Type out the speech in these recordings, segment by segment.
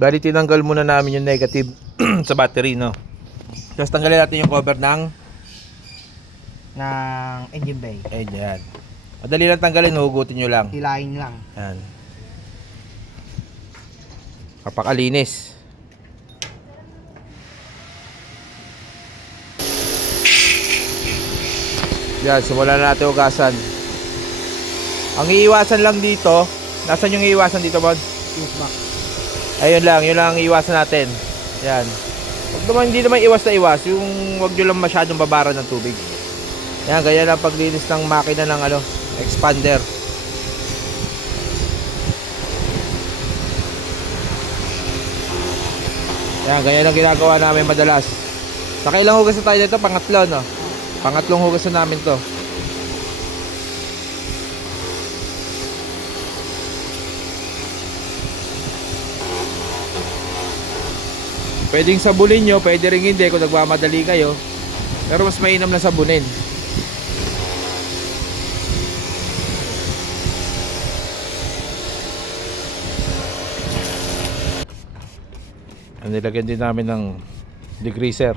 Bali tinanggal muna namin yung negative sa battery, no. Tapos tanggalin natin yung cover ng engine bay. yan. Madali lang tanggalin, hugutin nyo lang. Hilahin lang. Yan. Kapakalinis. Yan, simulan na natin hugasan. Ang iiwasan lang dito, nasan yung iiwasan dito, Bod? Fuse box. Ayun lang, yun lang ang iiwasan natin. Yan. Huwag naman, hindi naman iwas na iwas, yung huwag nyo lang masyadong babara ng tubig. Yan, ganyan lang paglinis ng makina ng expander. Yan, ganyan lang ginagawa namin madalas. Nakailang hugas na tayo dito? Pangatlo, no? Pangatlong hugas na namin to. Pwedeng sabunin nyo, pwede rin hindi kung nagmamadali kayo. Pero mas mainam na sabunin. Nilagyan din namin ng degreaser.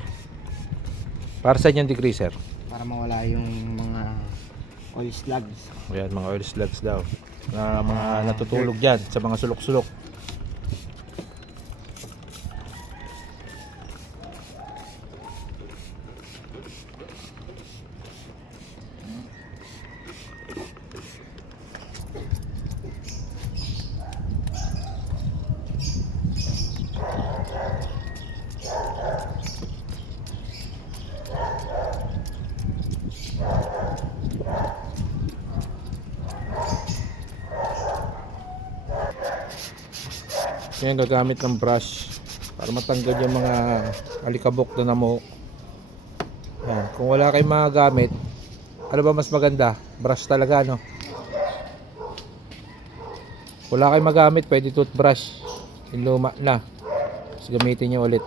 Para saan yung degreaser? Para mawala yung mga oil slugs. Ayan, mga oil slugs daw. Na mga natutulog dyan sa mga sulok-sulok. Ngayon gagamit ng brush para matanggal yung mga alikabok na namo. Yan. Kung wala kayong mga gamit, ano ba mas maganda? Brush talaga, no? Wala kayong magamit, pwede toothbrush. Yung luma na. Tapos gamitin nyo ulit.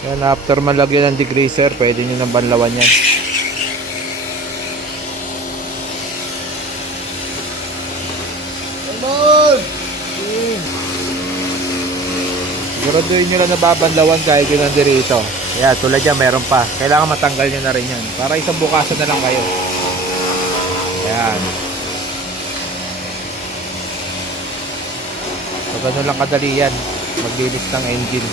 Yan, after malagyan ng degreaser, pwede nyo nang banlawan yan. Siguraduhin nyo lang nababanlawan kahit yun ang dirito. Yan, tulad yan, meron pa. Kailangan matanggal nyo na rin yan. Para isang bukasan na lang kayo. Yan. So, ganun lang kadali yan. Maglinis ng engine.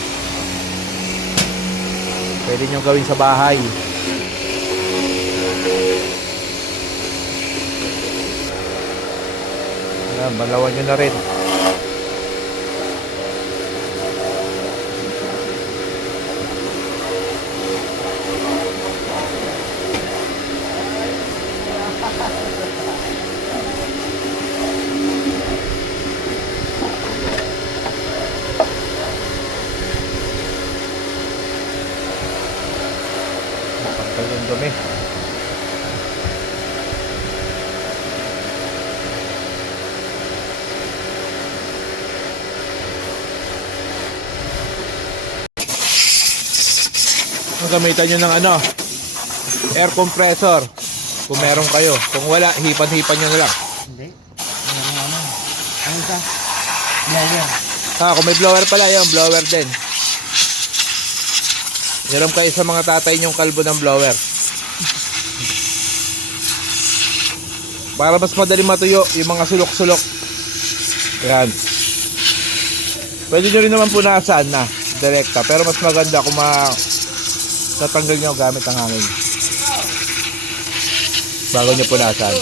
Pwede nyo gawin sa bahay. Yan, banlawan nyo na rin. Tanggal yung dumi. Ang gamitan nyo ng ano, air compressor kung meron kayo. Kung wala, hipan-hipan nyo na lang. Hindi. Ano ka? Blower. Kung may blower pala, yun, blower din. Hiram kayo sa mga tatay nyong kalbo ng blower. Para mas madali matuyo yung mga sulok-sulok. Yan. Pwede nyo rin naman punasan na direkta. Pero mas maganda kung tatanggal nyo gamit ang hangin bago nyo punasan.